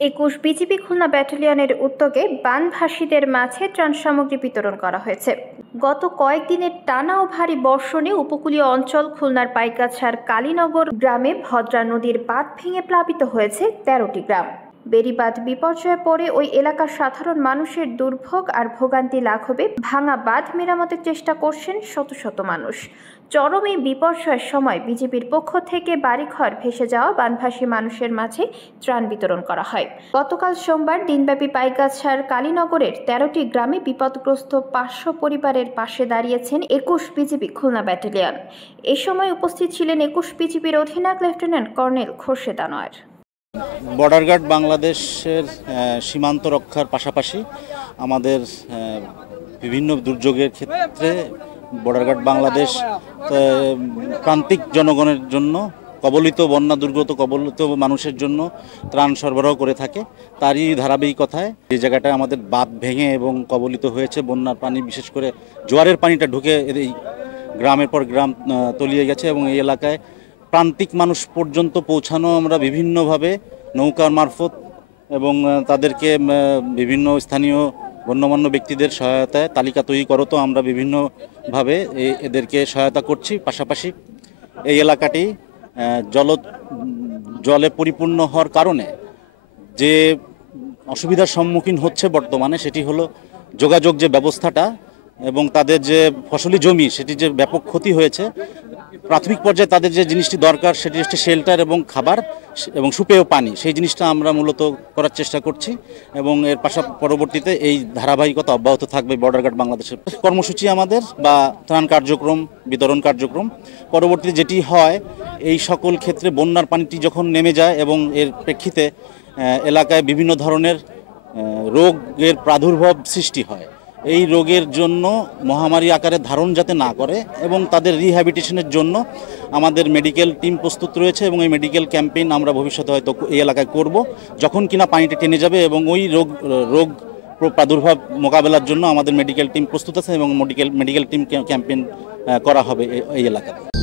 21 BGB Khulna ব্যাটালিয়নের উদ্যোগে বানভাসীদের মাঝে ত্রাণ সামগ্রী বিতরণ করা হয়েছে। গত কয়েকদিনের টানা ও ভারী বর্ষণে উপকূলীয় অঞ্চল খুলনার পাইকাছার কালীনগর গ্রামে ভদ্রা নদীর বাঁধ ভেঙে প্লাবিত হয়েছে 13টি গ্রাম। বেড়িবাঁধ বিপর্যয়ে পড়ে ওই এলাকার সাধারণ মানুষের দুর্ভোগ আর ভোগান্তি লাঘবে ভাঙা বাঁধ মেরামতের চেষ্টা করছেন শত শত মানুষ। চরম এই বিপর্যয়ের সময় বিজেপির পক্ষ থেকে বাড়িঘর ভেসে যাওয়া বানভাসী মানুষের মাঝে ত্রাণ বিতরণ করা হয়। গতকাল সোমবার দিনব্যাপী পাইকাছার কালীনগরের 13টি গ্রামে বিপদগ্রস্ত 500 পরিবারের পাশে দাঁড়িয়েছেন 21 বিজিবি খুলনা ব্যাটালিয়ন। এ সময় উপস্থিত ছিলেন 21 বিজিবির অধিনায়ক lieutenant colonel Khorshed Anwar. Border guard বাংলাদেশের সীমান্ত রক্ষার পাশাপাশি আমাদের বিভিন্ন দুর্যোগের ক্ষেত্রে বর্ডার গার্ড বাংলাদেশ প্রান্তিক জনগণের জন্য কবলিত বন্যা দুর্গত কবলিত মানুষের জন্য ত্রাণ সরবরাহ করে থাকে। তারই ধারাবাহিকতায় এই জায়গাটায় আমাদের বাঁধ ভেঙে এবং কবলিত হয়েছে। বন্যার পানি, বিশেষ করে জোয়ারের পানিটা ঢুকে এই গ্রামের পর গ্রাম তলিয়ে গেছে এবং এই এলাকায় প্রান্তিক মানুষ পর্যন্ত পৌঁছানো আমরা বিভিন্নভাবে নৌকার মারফত এবং তাদেরকে বিভিন্ন স্থানীয় গণ্যমান্য ব্যক্তিদের সহায়তায় তালিকা তৈরি করতো আমরা বিভিন্নভাবে এদেরকে সহায়তা করছি। পাশাপাশি এই এলাকাটি জলে পরিপূর্ণ হওয়ার কারণে যে অসুবিধার সম্মুখীন হচ্ছে বর্তমানে, সেটি হলো যোগাযোগ যে ব্যবস্থাটা এবং তাদের যে ফসলি জমি, সেটি যে ব্যাপক ক্ষতি হয়েছে। প্রাথমিক পর্যায়ে তাদের যে জিনিসটি দরকার সেটি হচ্ছে শেল্টার এবং খাবার এবং সুপেয় পানি, সেই জিনিসটা আমরা মূলত করার চেষ্টা করছি এবং এর পরবর্তীতে এই ধারাবাহিকতা অব্যাহত থাকবে। বর্ডার গার্ড বাংলাদেশের কর্মসূচি আমাদের বা ত্রাণ কার্যক্রম, বিতরণ কার্যক্রম পরবর্তীতে যেটি হয়, এই সকল ক্ষেত্রে বন্যার পানিটি যখন নেমে যায় এবং এর প্রেক্ষিতে এলাকায় বিভিন্ন ধরনের রোগের প্রাদুর্ভাব সৃষ্টি হয়, এই রোগের জন্য মহামারী আকারে ধারণ যাতে না করে এবং তাদের রিহ্যাবিটেশনের জন্য আমাদের মেডিকেল টিম প্রস্তুত রয়েছে এবং এই মেডিকেল ক্যাম্পেইন আমরা ভবিষ্যতে হয়তো এই এলাকায় করব, যখন কিনা পানিটা টেনে যাবে এবং ওই রোগ প্রাদুর্ভাব মোকাবেলার জন্য আমাদের মেডিকেল টিম প্রস্তুত আছে এবং মেডিকেল টিম ক্যাম্পেইন করা হবে এই এলাকায়।